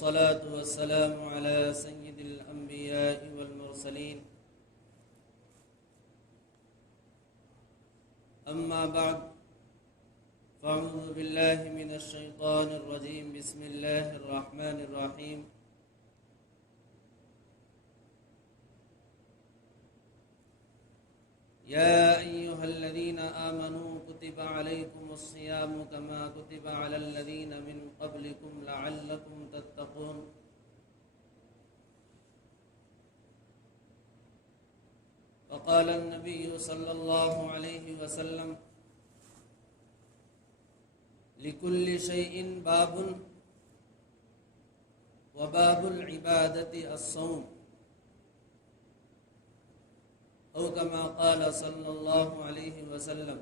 والصلاة والسلام على سيد الأنبياء والمرسلين أما بعد فأعوذ بالله من الشيطان الرجيم بسم الله الرحمن الرحيم يا أيها الذين آمنوا كتب عليكم الصيام كما كتب على الذين من قبلكم لعلكم تتقون وقال النبي صلى الله عليه وسلم لكل شيء باب وباب العبادة الصوم أو كما قال صلى الله عليه وسلم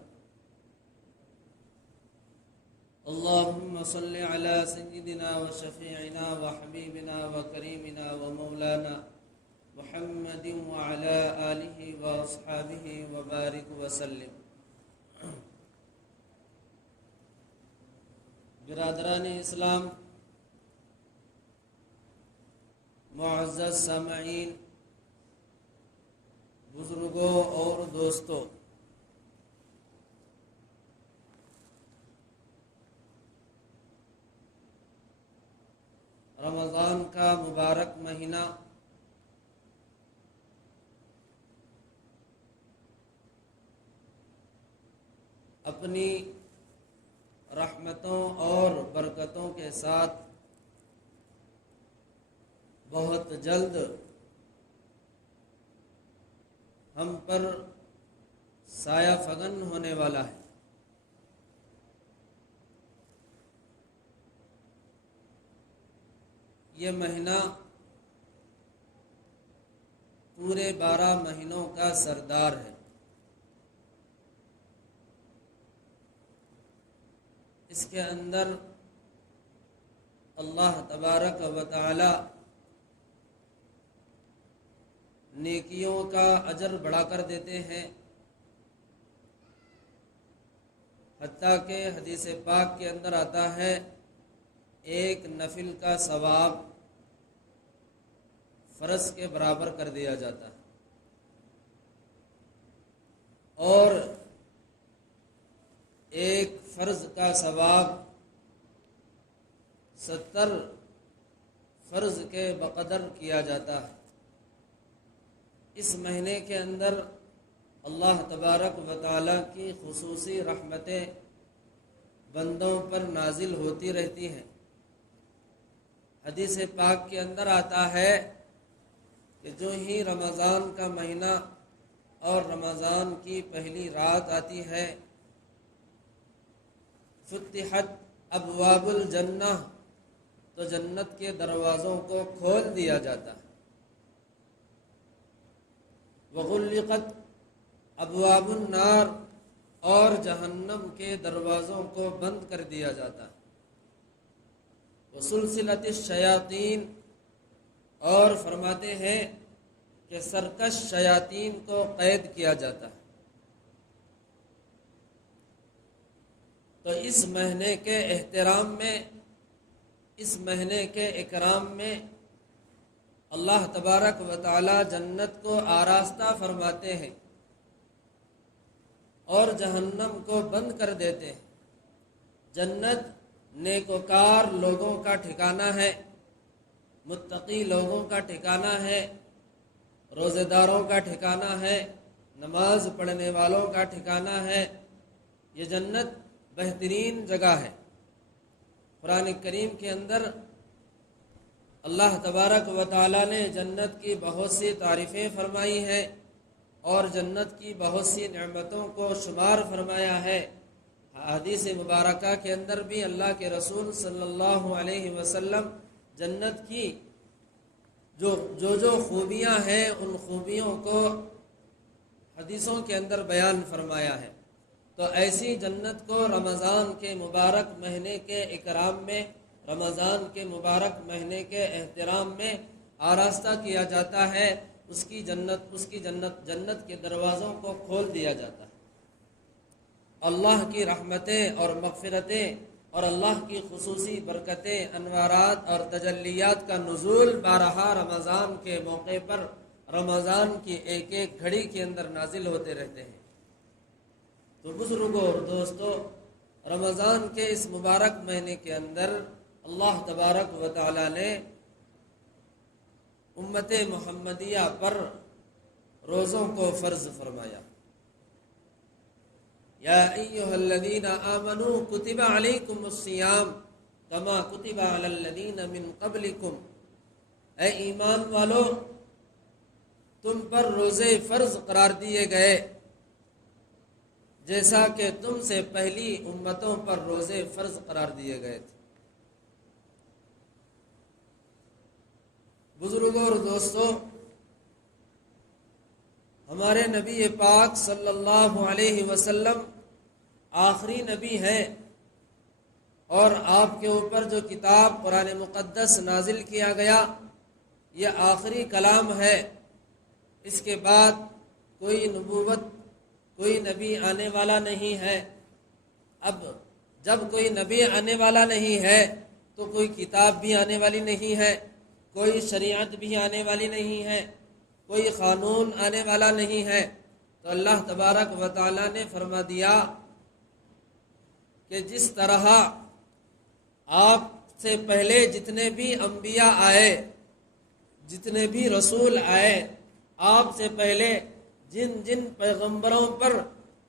اللهم صل على سيدنا وشفيعنا وحبيبنا وكريمنا ومولانا محمد وعلى آله وأصحابه وبارك وسلم. برادران اسلام، معزز سامعین، بزرگوں اور دوستوں، رمضان کا مبارک مہینہ اپنی رحمتوں اور برکتوں کے ساتھ بہت جلد ہم پر سایہ فگن ہونے والا ہے. یہ مہینہ پورے 12 مہینوں کا سردار ہے. اس کے اندر اللہ تبارک و تعالی نیکیوں کا اجر بڑھا کر دیتے ہیں، حتیٰ کہ حدیث پاک کے اندر آتا ہے ایک نفل کا ثواب فرض کے برابر کر دیا جاتا ہے، اور ایک فرض کا ثواب 70 فرض کے بقدر کیا جاتا ہے. اس مہینے کے اندر اللہ تبارک و تعالی کی خصوصی رحمتیں بندوں پر نازل ہوتی رہتی ہیں. حدیث پاک کے اندر آتا ہے کہ جو ہی رمضان کا مہینہ اور رمضان کی پہلی رات آتی ہے، فتحت ابواب الجنہ، تو جنت کے دروازوں کو کھول دیا جاتا ہے. وغلقت ابواب النار، اور جہنم کے دروازوں کو بند کر دیا جاتا ہے. وسلسلت الشیاطین، اور فرماتے ہیں کہ سرکش شیاطین کو قید کیا جاتا ہے. تو اس مہینے کے احترام میں، اس مہینے کے اکرام میں اللہ تبارک و تعالی جنت کو آراستہ فرماتے ہیں اور جہنم کو بند کر دیتے ہیں. جنت نیکوکار لوگوں کا ٹھکانہ ہے، متقی لوگوں کا ٹھکانہ ہے، روزے داروں کا ٹھکانہ ہے، نماز پڑھنے والوں کا ٹھکانہ ہے. یہ جنت بہترین جگہ ہے. قرآن کریم کے اندر اللہ تبارک و تعالی نے جنت کی بہت سی تعریفیں فرمائی ہیں اور جنت کی بہت سی نعمتوں کو شمار فرمایا ہے. حدیث مبارکہ کے اندر بھی اللہ کے رسول صلی اللہ علیہ وسلم جنت کی جو خوبیاں ہیں ان خوبیوں کو حدیثوں کے اندر بیان فرمایا ہے. تو ایسی جنت کو رمضان کے مبارک مہینے کے اکرام میں، رمضان کے مبارک مہینے کے احترام میں آراستہ کیا جاتا ہے. اس کی جنت کے دروازوں کو کھول دیا جاتا ہے. اللہ کی رحمتیں اور مغفرتیں اور اللہ کی خصوصی برکتیں، انوارات اور تجلیات کا نزول بارہا رمضان کے موقع پر رمضان کی ایک ایک گھڑی کے اندر نازل ہوتے رہتے ہیں۔ تو بزرگوں اور دوستو، رمضان کے اس مبارک مہینے کے اندر اللہ تبارک و تعالی نے امت محمدیہ پر روزوں کو فرض فرمایا۔ یا ایھا الذین آمنوا کتب علیکم الصیام کما کتب علی الذین من قبلکم، اے ایمان والو، تم پر روزے فرض قرار دیے گئے جیسا کہ تم سے پہلی امتوں پر روزے فرض قرار دیے گئے تھے۔ بزرگوں اور دوستو، ہمارے نبی پاک صلی اللہ علیہ وسلم آخری نبی ہیں، اور آپ کے اوپر جو کتاب قرآن مقدس نازل کیا گیا یہ آخری کلام ہے۔ اس کے بعد کوئی نبوت، کوئی نبی آنے والا نہیں ہے۔ اب جب کوئی نبی آنے والا نہیں ہے تو کوئی کتاب بھی آنے والی نہیں ہے، کوئی شریعت بھی آنے والی نہیں ہے، کوئی قانون آنے والا نہیں ہے۔ تو اللہ تبارک و تعالی نے فرما دیا کہ جس طرح آپ سے پہلے جتنے بھی انبیاء آئے، جتنے بھی رسول آئے، آپ سے پہلے جن جن پیغمبروں پر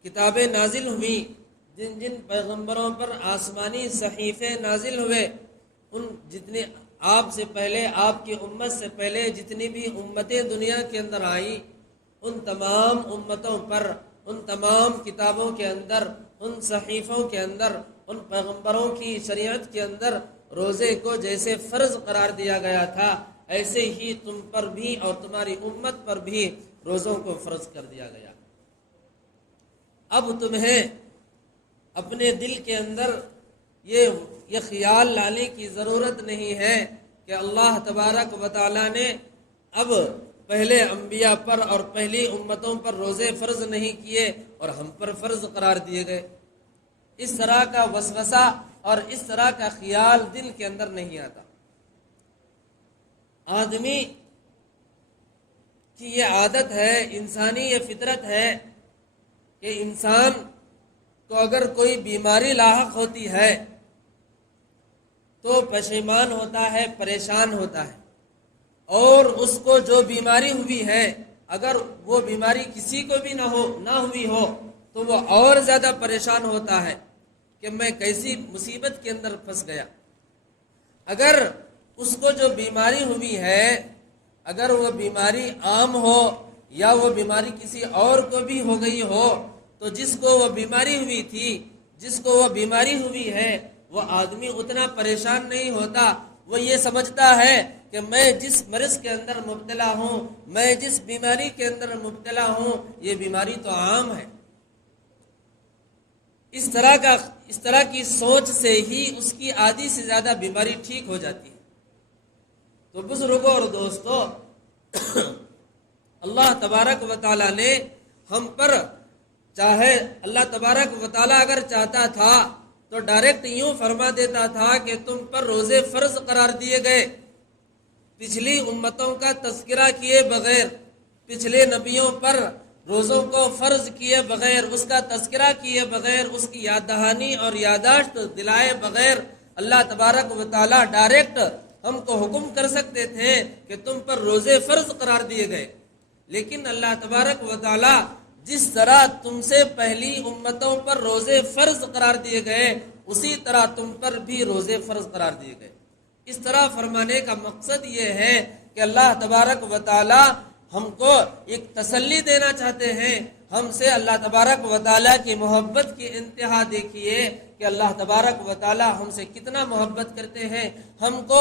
کتابیں نازل ہوئیں، جن جن پیغمبروں پر آسمانی صحیفے نازل ہوئے، ان جتنے آپ سے پہلے، آپ کی امت سے پہلے جتنی بھی امتیں دنیا کے اندر آئیں، ان تمام امتوں پر، ان تمام کتابوں کے اندر، ان صحیفوں کے اندر، ان پیغمبروں کی شریعت کے اندر روزے کو جیسے فرض قرار دیا گیا تھا، ایسے ہی تم پر بھی اور تمہاری امت پر بھی روزوں کو فرض کر دیا گیا۔ اب تمہیں اپنے دل کے اندر یہ خیال لانے کی ضرورت نہیں ہے کہ اللہ تبارک و تعالی نے اب پہلے انبیاء پر اور پہلی امتوں پر روزے فرض نہیں کیے اور ہم پر فرض قرار دیے گئے۔ اس طرح کا وسوسہ اور اس طرح کا خیال دل کے اندر نہیں آتا۔ آدمی کی یہ عادت ہے، انسانی یہ فطرت ہے کہ انسان کو اگر کوئی بیماری لاحق ہوتی ہے تو پشیمان ہوتا ہے، پریشان ہوتا ہے، اور اس کو جو بیماری ہوئی ہے اگر وہ بیماری کسی کو بھی نہ ہوئی ہو تو وہ اور زیادہ پریشان ہوتا ہے کہ میں کیسی مصیبت کے اندر پھنس گیا۔ اگر اس کو جو بیماری ہوئی ہے، اگر وہ بیماری عام ہو یا وہ بیماری کسی اور کو بھی ہو گئی ہو، تو جس کو وہ بیماری ہوئی تھی، جس کو وہ بیماری ہوئی ہے، وہ آدمی اتنا پریشان نہیں ہوتا۔ وہ یہ سمجھتا ہے کہ میں جس مرض کے اندر مبتلا ہوں، میں جس بیماری کے اندر مبتلا ہوں، یہ بیماری تو عام ہے۔ اس طرح کی سوچ سے ہی اس کی آدھی سے زیادہ بیماری ٹھیک ہو جاتی ہے۔ تو بزرگوں اور دوستو، اللہ تبارک و تعالی نے ہم پر اللہ تبارک و تعالی اگر چاہتا تھا تو ڈائریکٹ یوں فرما دیتا تھا کہ تم پر روزے فرض قرار دیے گئے، پچھلی امتوں کا تذکرہ کیے بغیر، پچھلے نبیوں پر روزوں کو فرض کیے بغیر، اس کا تذکرہ کیے بغیر، اس کی یاد دہانی اور یادداشت دلائے بغیر اللہ تبارک و تعالی ڈائریکٹ ہم کو حکم کر سکتے تھے کہ تم پر روزے فرض قرار دیے گئے۔ لیکن اللہ تبارک و تعالی جس طرح تم سے پہلی امتوں پر روزے فرض قرار دیے گئے، اسی طرح تم پر بھی روزے فرض قرار دیے گئے۔ اس طرح فرمانے کا مقصد یہ ہے کہ اللہ تبارک و تعالی ہم کو ایک تسلی دینا چاہتے ہیں۔ ہم سے اللہ تبارک و تعالی کی محبت کی انتہا دیکھیے کہ اللہ تبارک و تعالی ہم سے کتنا محبت کرتے ہیں، ہم کو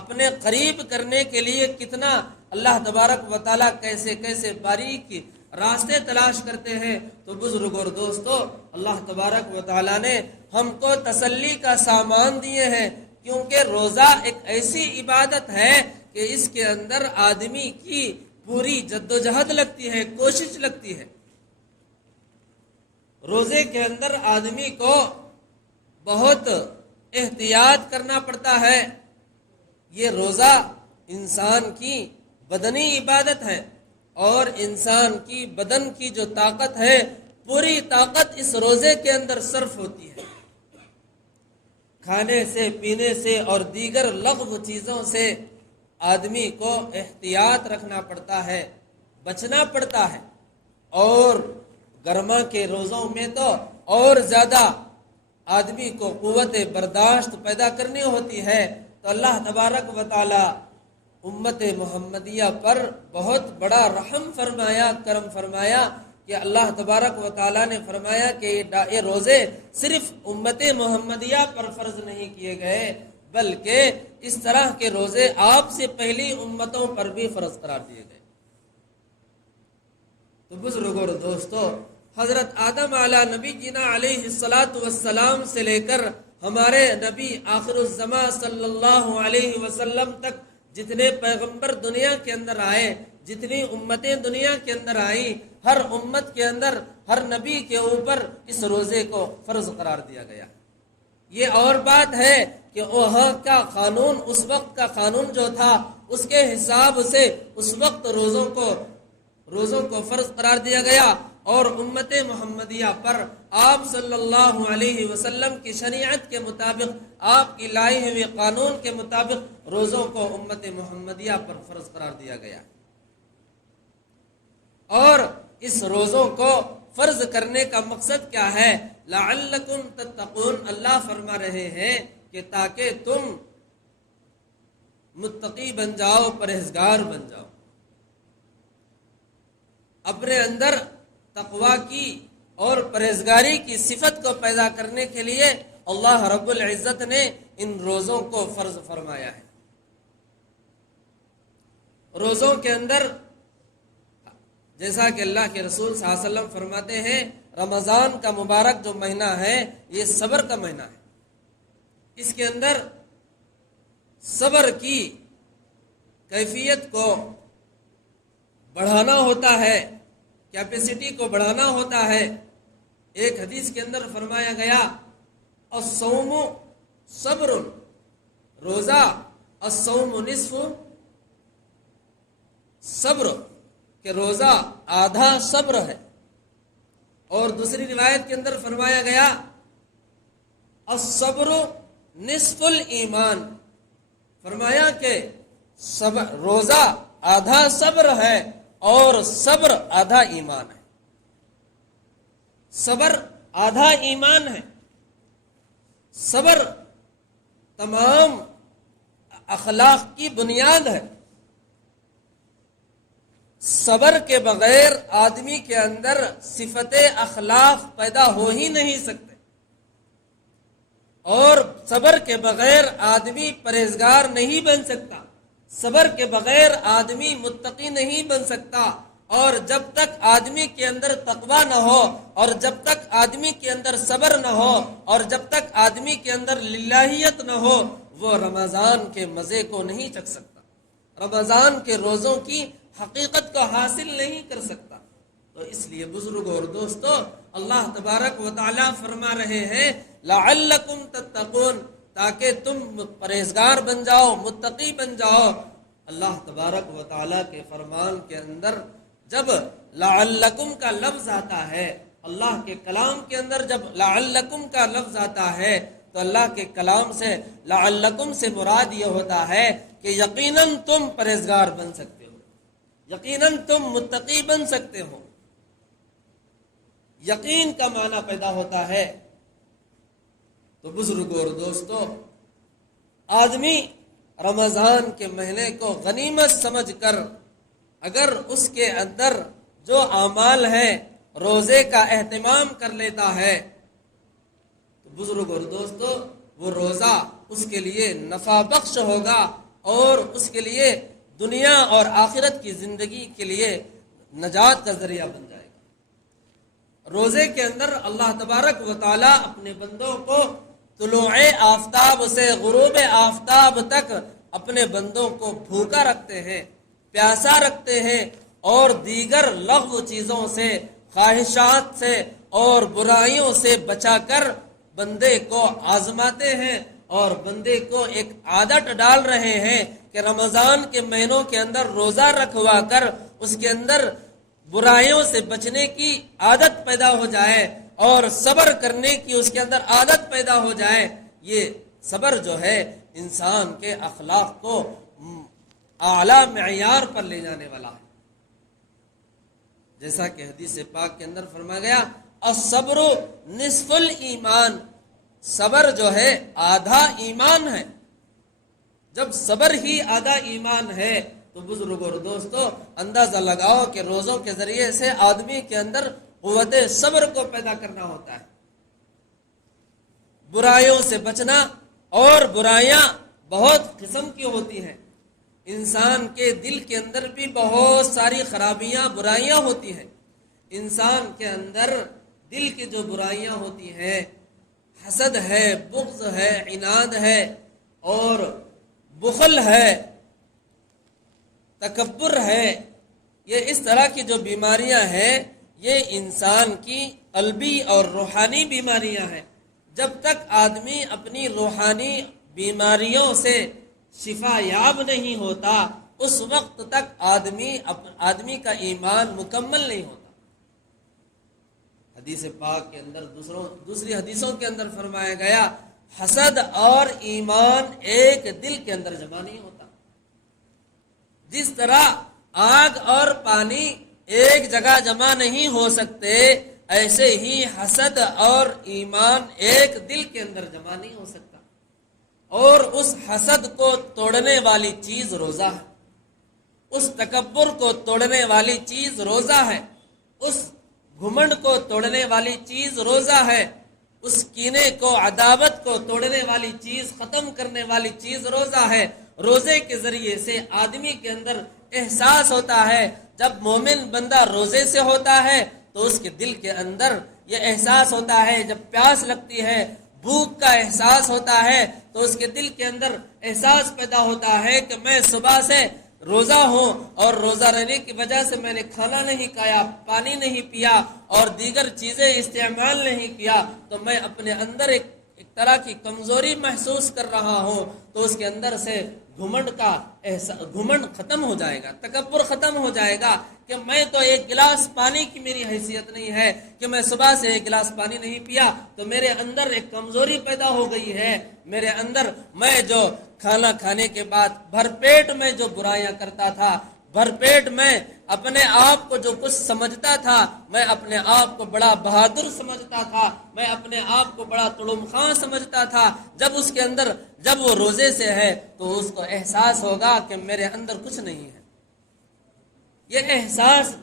اپنے قریب کرنے کے لیے کتنا اللہ تبارک و تعالی کیسے کیسے باریک راستے تلاش کرتے ہیں۔ تو بزرگوں اور دوستو، اللہ تبارک و تعالی نے ہم کو تسلی کا سامان دیے ہیں، کیونکہ روزہ ایک ایسی عبادت ہے کہ اس کے اندر آدمی کی پوری جدوجہد لگتی ہے، کوشش لگتی ہے۔ روزے کے اندر آدمی کو بہت احتیاط کرنا پڑتا ہے۔ یہ روزہ انسان کی بدنی عبادت ہے اور انسان کی بدن کی جو طاقت ہے پوری طاقت اس روزے کے اندر صرف ہوتی ہے۔ کھانے سے، پینے سے اور دیگر لغو چیزوں سے آدمی کو احتیاط رکھنا پڑتا ہے، بچنا پڑتا ہے، اور گرما کے روزوں میں تو اور زیادہ آدمی کو قوت برداشت پیدا کرنی ہوتی ہے۔ تو اللہ تبارک و تعالی امت محمدیہ پر بہت بڑا رحم فرمایا، کرم فرمایا کہ اللہ تبارک و تعالیٰ نے فرمایا کہ یہ روزے صرف امت محمدیہ پر فرض نہیں کیے گئے بلکہ اس طرح کے روزے آپ سے پہلی امتوں پر بھی فرض قرار دیے گئے۔ تو بزرگوں اور دوستو، حضرت آدم علیہ نبی جینا علیہ السلام سے لے کر ہمارے نبی آخر الزمان صلی اللہ علیہ وسلم تک جتنے پیغمبر دنیا کے اندر آئے، جتنی امتیں دنیا کے اندر آئیں، ہر امت کے اندر، ہر نبی کے اوپر اس روزے کو فرض قرار دیا گیا۔ یہ اور بات ہے کہ وہاں کا قانون، اس وقت کا قانون جو تھا اس کے حساب سے اس وقت روزوں کو فرض قرار دیا گیا، اور امت محمدیہ پر آپ صلی اللہ علیہ وسلم کی شریعت کے مطابق، آپ کی لائے ہوئے قانون کے مطابق روزوں کو امت محمدیہ پر فرض قرار دیا گیا۔ اور اس روزوں کو فرض کرنے کا مقصد کیا ہے؟ لعلکم تتقون، اللہ فرما رہے ہیں کہ تاکہ تم متقی بن جاؤ، پرہیزگار بن جاؤ۔ اپنے اندر تقوی کی اور پرہیزگاری کی صفت کو پیدا کرنے کے لیے اللہ رب العزت نے ان روزوں کو فرض فرمایا ہے۔ روزوں کے اندر جیسا کہ اللہ کے رسول صلی اللہ علیہ وسلم فرماتے ہیں، رمضان کا مبارک جو مہینہ ہے یہ صبر کا مہینہ ہے۔ اس کے اندر صبر کی کیفیت کو بڑھانا ہوتا ہے، کیپیسٹی کو بڑھانا ہوتا ہے۔ ایک حدیث کے اندر فرمایا گیا، الصوم صبر، روزہ الصوم نصف صبر، کہ روزہ آدھا صبر ہے۔ اور دوسری روایت کے اندر فرمایا گیا، الصبر نصف الایمان، فرمایا کہ روزہ آدھا صبر ہے اور صبر آدھا ایمان ہے۔ صبر آدھا ایمان ہے۔ صبر تمام اخلاق کی بنیاد ہے۔ صبر کے بغیر آدمی کے اندر صفت اخلاق پیدا ہو ہی نہیں سکتے، اور صبر کے بغیر آدمی پرہیزگار نہیں بن سکتا، صبر کے بغیر آدمی متقی نہیں بن سکتا، اور جب تک آدمی کے اندر تقوی نہ ہو، اور جب تک آدمی کے اندر صبر نہ ہو، اور جب تک آدمی کے اندر للہیت نہ ہو، وہ رمضان کے مزے کو نہیں چکھ سکتا، رمضان کے روزوں کی حقیقت کو حاصل نہیں کر سکتا۔ تو اس لیے بزرگوں اور دوستو، اللہ تبارک و تعالیٰ فرما رہے ہیں لعلکم تتقون، تاکہ تم پرہیزگار بن جاؤ، متقی بن جاؤ۔ اللہ تبارک و تعالیٰ کے فرمان کے اندر جب لعلکم کا لفظ آتا ہے، اللہ کے کلام کے اندر جب لعلکم کا لفظ آتا ہے تو اللہ کے کلام سے لعلکم سے مراد یہ ہوتا ہے کہ یقیناً تم پرہیزگار بن سکتے ہو، یقیناً تم متقی بن سکتے ہو۔ یقین کا معنی پیدا ہوتا ہے۔ تو بزرگوں اور دوستو، آدمی رمضان کے مہینے کو غنیمت سمجھ کر اگر اس کے اندر جو اعمال ہیں روزے کا اہتمام کر لیتا ہے تو بزرگوں اور دوستو، وہ روزہ اس کے لیے نفع بخش ہوگا اور اس کے لیے دنیا اور آخرت کی زندگی کے لیے نجات کا ذریعہ بن جائے گا۔ روزے کے اندر اللہ تبارک و تعالیٰ اپنے بندوں کو طلوع آفتاب سے غروب آفتاب تک اپنے بندوں کو بھوکا رکھتے ہیں، پیاسا رکھتے ہیں، اور دیگر لغو چیزوں سے، خواہشات سے اور برائیوں سے بچا کر بندے کو آزماتے ہیں اور بندے کو ایک عادت ڈال رہے ہیں کہ رمضان کے مہینوں کے اندر روزہ رکھوا کر اس کے اندر برائیوں سے بچنے کی عادت پیدا ہو جائے اور صبر کرنے کی اس کے اندر عادت پیدا ہو جائے. یہ صبر جو ہے انسان کے اخلاق کو اعلیٰ معیار پر لے جانے والا ہے. جیسا کہ حدیث پاک کے اندر فرمایا گیا الصبر نصف الایمان، صبر جو ہے آدھا ایمان ہے. جب صبر ہی آدھا ایمان ہے تو بزرگوں اور دوستو اندازہ لگاؤ کہ روزوں کے ذریعے سے آدمی کے اندر قوت صبر کو پیدا کرنا ہوتا ہے. برائیوں سے بچنا، اور برائیاں بہت قسم کی ہوتی ہیں. انسان کے دل کے اندر بھی بہت ساری خرابیاں برائیاں ہوتی ہیں. انسان کے اندر دل کی جو برائیاں ہوتی ہیں، حسد ہے، بغض ہے، عناد ہے، اور بخل ہے، تکبر ہے، یہ اس طرح کی جو بیماریاں ہیں یہ انسان کی قلبی اور روحانی بیماریاں ہیں. جب تک آدمی اپنی روحانی بیماریوں سے شفا یاب نہیں ہوتا اس وقت تک آدمی کا ایمان مکمل نہیں ہوتا. حدیث پاک کے اندر دوسری حدیثوں کے اندر فرمایا گیا حسد اور ایمان ایک دل کے اندر جمع نہیں ہوتا. جس طرح آگ اور پانی ایک جگہ جمع نہیں ہو سکتے، ایسے ہی حسد اور ایمان ایک دل کے اندر جمع نہیں ہو سکتا. اور اس حسد کو توڑنے والی چیز روزہ ہے، اس تکبر کو توڑنے والی چیز روزہ ہے، اس گھمنڈ کو توڑنے والی چیز روزہ ہے، اس کینے کو، عداوت کو توڑنے والی چیز، ختم کرنے والی چیز روزہ ہے. روزے کے ذریعے سے آدمی کے اندر احساس ہوتا ہے. جب مومن بندہ روزے سے ہوتا ہے تو اس کے دل کے اندر یہ احساس ہوتا ہے، جب پیاس لگتی ہے، بھوک کا احساس ہوتا ہے تو اس کے دل کے اندر احساس پیدا ہوتا ہے کہ میں صبح سے روزہ ہوں اور روزہ رہنے کی وجہ سے میں نے کھانا نہیں کھایا، پانی نہیں پیا اور دیگر چیزیں استعمال نہیں کیا، تو میں اپنے اندر ایک طرح کی کمزوری محسوس کر رہا ہوں. تو اس کے اندر سے گھمنڈ ختم ہو جائے گا، تکبر ختم ہو جائے گا کہ میں تو ایک گلاس پانی کی میری حیثیت نہیں ہے کہ میں صبح سے ایک گلاس پانی نہیں پیا تو میرے اندر ایک کمزوری پیدا ہو گئی ہے. میرے اندر میں جو کھانا کھانے کے بعد بھر پیٹ میں جو برائیاں کرتا تھا، بھر پیٹ میں اپنے آپ کو جو کچھ سمجھتا تھا، میں اپنے آپ کو بڑا بہادر سمجھتا تھا، میں اپنے آپ کو بڑا تڑم خاں سمجھتا تھا، جب وہ روزے سے ہے تو اس کو احساس ہوگا کہ میرے اندر کچھ نہیں ہے. یہ احساس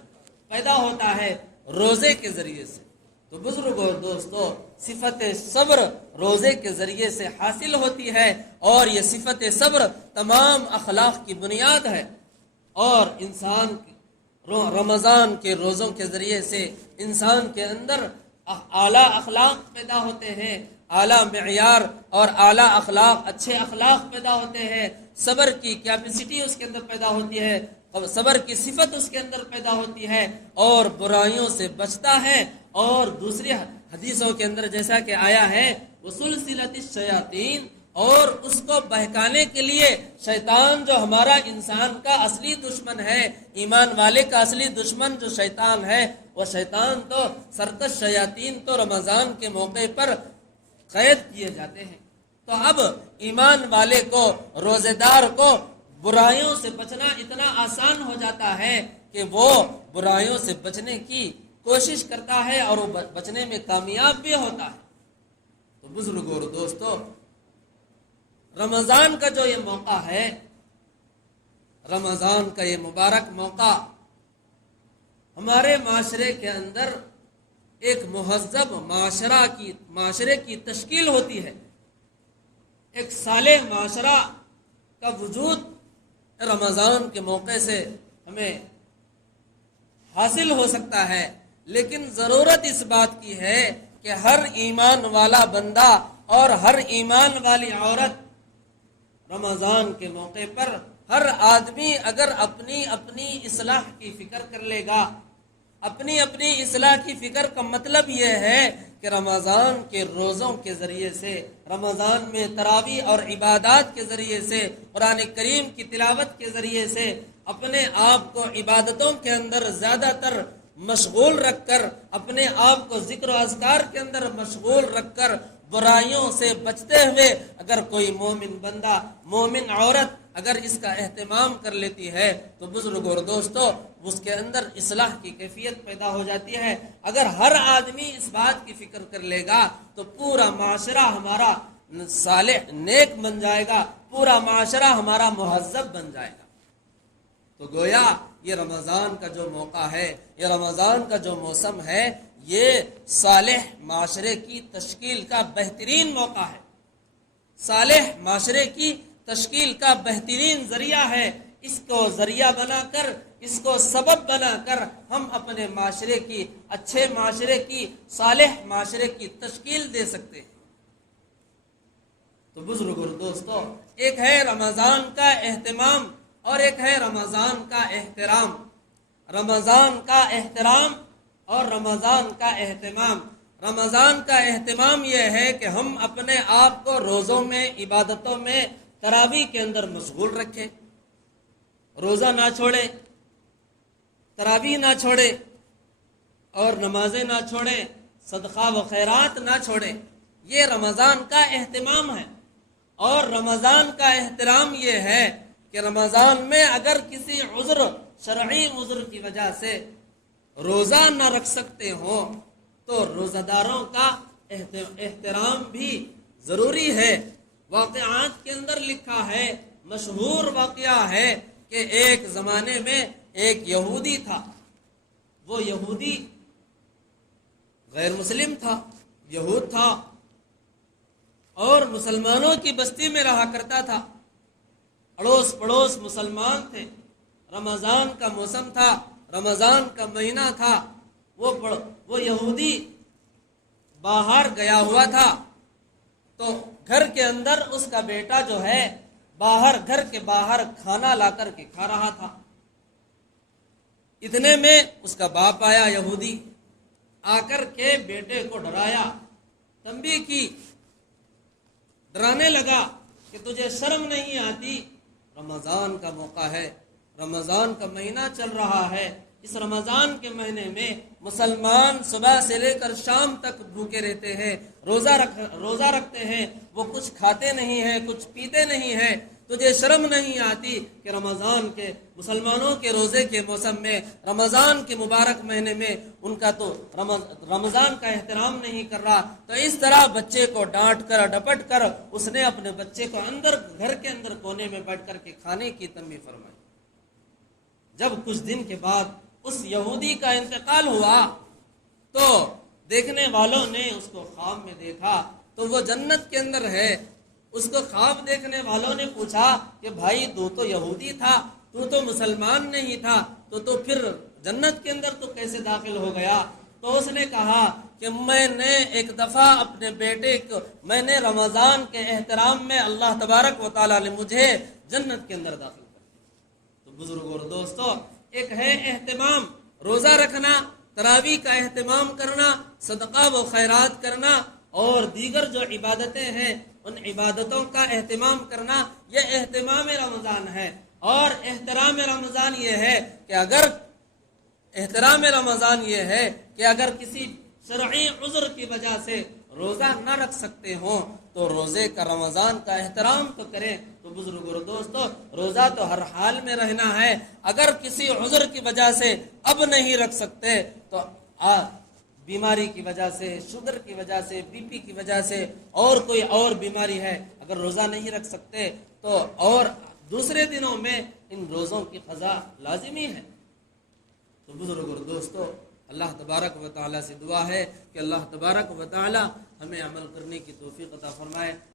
پیدا ہوتا ہے روزے کے ذریعے سے. تو بزرگوں اور دوستو صفت صبر روزے کے ذریعے سے حاصل ہوتی ہے، اور یہ صفت صبر تمام اخلاق کی بنیاد ہے. اور انسان رمضان کے روزوں کے ذریعے سے انسان کے اندر اعلیٰ اخلاق پیدا ہوتے ہیں، اعلیٰ معیار اور اعلیٰ اخلاق، اچھے اخلاق پیدا ہوتے ہیں. صبر کی کیپیسٹی اس کے اندر پیدا ہوتی ہے، صبر کی صفت اس کے اندر پیدا ہوتی ہے، اور برائیوں سے بچتا ہے. اور دوسری حدیثوں کے اندر جیسا کہ آیا ہے وسلسلۃ الشیاطین، اور اس کو بہکانے کے لیے شیطان جو ہمارا انسان کا اصلی دشمن ہے، ایمان والے کا اصلی دشمن جو شیطان ہے، وہ شیطان تو سرکش شیاطین تو رمضان کے موقع پر قید کیے جاتے ہیں. تو اب ایمان والے کو، روزے دار کو برائیوں سے بچنا اتنا آسان ہو جاتا ہے کہ وہ برائیوں سے بچنے کی کوشش کرتا ہے اور وہ بچنے میں کامیاب بھی ہوتا ہے. تو بزرگوں اور دوستو رمضان کا جو یہ موقع ہے، رمضان کا یہ مبارک موقع ہمارے معاشرے کے اندر ایک مہذب معاشرے کی تشکیل ہوتی ہے. ایک صالح معاشرہ کا وجود رمضان کے موقع سے ہمیں حاصل ہو سکتا ہے. لیکن ضرورت اس بات کی ہے کہ ہر ایمان والا بندہ اور ہر ایمان والی عورت رمضان کے موقع پر، ہر آدمی اگر اپنی اصلاح کی فکر کر لے گا، اپنی اپنی اصلاح کی فکر کا مطلب یہ ہے کہ رمضان کے روزوں کے ذریعے سے، رمضان میں تراویح اور عبادات کے ذریعے سے، قرآن کریم کی تلاوت کے ذریعے سے اپنے آپ کو عبادتوں کے اندر زیادہ تر مشغول رکھ کر، اپنے آپ کو ذکر و اذکار کے اندر مشغول رکھ کر برائیوں سے بچتے ہوئے اگر کوئی مومن بندہ، مومن عورت اگر اس کا اہتمام کر لیتی ہے تو بزرگوں اور دوستوں اس کے اندر اصلاح کی کیفیت پیدا ہو جاتی ہے۔ اگر ہر آدمی اس بات کی فکر کر لے گا تو پورا معاشرہ ہمارا صالح نیک بن جائے گا، پورا معاشرہ ہمارا مہذب بن جائے گا۔ تو گویا یہ رمضان کا جو موقع ہے، یہ رمضان کا جو موسم ہے، یہ صالح معاشرے کی تشکیل کا بہترین موقع ہے، صالح معاشرے کی تشکیل کا بہترین ذریعہ ہے۔ اس کو ذریعہ بنا کر، اس کو سبب بنا کر ہم اپنے معاشرے کی، اچھے معاشرے کی، صالح معاشرے کی تشکیل دے سکتے ہیں۔ تو بزرگوں اور دوستو، ایک ہے رمضان کا اہتمام اور ایک ہے رمضان کا احترام۔ رمضان کا احترام اور رمضان کا اہتمام۔ رمضان کا اہتمام یہ ہے کہ ہم اپنے آپ کو روزوں میں، عبادتوں میں، تراویح کے اندر مشغول رکھیں، روزہ نہ چھوڑیں، تراویح نہ چھوڑیں اور نمازیں نہ چھوڑیں، صدقہ و خیرات نہ چھوڑیں۔ یہ رمضان کا اہتمام ہے۔ اور رمضان کا احترام یہ ہے کہ رمضان میں اگر کسی عذر، شرعی عذر کی وجہ سے روزہ نہ رکھ سکتے ہوں تو روزہ داروں کا احترام بھی ضروری ہے۔ واقعات کے اندر لکھا ہے، مشہور واقعہ ہے کہ ایک زمانے میں ایک یہودی تھا۔ وہ یہودی غیر مسلم تھا، یہود تھا اور مسلمانوں کی بستی میں رہا کرتا تھا۔ اڑوس پڑوس مسلمان تھے۔ رمضان کا موسم تھا، رمضان کا مہینہ تھا۔ وہ یہودی باہر گیا ہوا تھا تو گھر کے اندر اس کا بیٹا جو ہے گھر کے باہر کھانا لا کر کے کھا رہا تھا۔ اتنے میں اس کا باپ آیا یہودی، آ کر کے بیٹے کو ڈرایا، تنبیہ کی، ڈرانے لگا کہ تجھے شرم نہیں آتی؟ رمضان کا موقع ہے، رمضان کا مہینہ چل رہا ہے، اس رمضان کے مہینے میں مسلمان صبح سے لے کر شام تک بھوکے رہتے ہیں، روزہ رکھتے ہیں، وہ کچھ کھاتے نہیں ہیں، کچھ پیتے نہیں ہیں۔ تجھے شرم نہیں آتی کہ رمضان کے، مسلمانوں کے روزے کے موسم میں، رمضان کے مبارک مہینے میں ان کا تو رمضان کا احترام نہیں کر رہا؟ تو اس طرح بچے کو ڈانٹ کر، ڈپٹ کر اس نے اپنے بچے کو گھر کے اندر کونے میں بیٹھ کر کے کھانے کی تنبیہ فرمائی۔ جب کچھ دن کے بعد اس یہودی کا انتقال ہوا تو دیکھنے والوں نے اس کو خواب میں دیکھا تو وہ جنت کے اندر ہے۔ اس کو خواب دیکھنے والوں نے پوچھا کہ بھائی تو یہودی تھا، تو مسلمان نہیں تھا، تو پھر جنت کے اندر تو کیسے داخل ہو گیا؟ تو اس نے کہا کہ میں نے ایک دفعہ اپنے بیٹے کو، میں نے رمضان کے احترام میں اللہ تبارک و تعالیٰ نے مجھے جنت کے اندر داخل کر دیا۔ تو بزرگوں اور دوستوں، ایک ہے اہتمام، روزہ رکھنا، تراویح کا اہتمام کرنا، صدقہ و خیرات کرنا اور دیگر جو عبادتیں ہیں ان عبادتوں کا اہتمام کرنا، یہ اہتمام رمضان ہے۔ اور احترام رمضان یہ ہے کہ اگر کسی شرعی عذر کی وجہ سے روزہ نہ رکھ سکتے ہوں تو روزے کا، رمضان کا احترام تو کریں۔ تو بزرگوں اور دوستو، روزہ تو ہر حال میں رہنا ہے۔ اگر کسی عذر کی وجہ سے اب نہیں رکھ سکتے تو بیماری کی وجہ سے، شوگر کی وجہ سے، بی پی کی وجہ سے اور کوئی اور بیماری ہے، اگر روزہ نہیں رکھ سکتے تو اور دوسرے دنوں میں ان روزوں کی قضا لازمی ہے۔ تو بزرگوں اور دوستو، اللہ تبارک و تعالیٰ سے دعا ہے کہ اللہ تبارک و تعالیٰ ہمیں عمل کرنے کی توفیق عطا فرمائے۔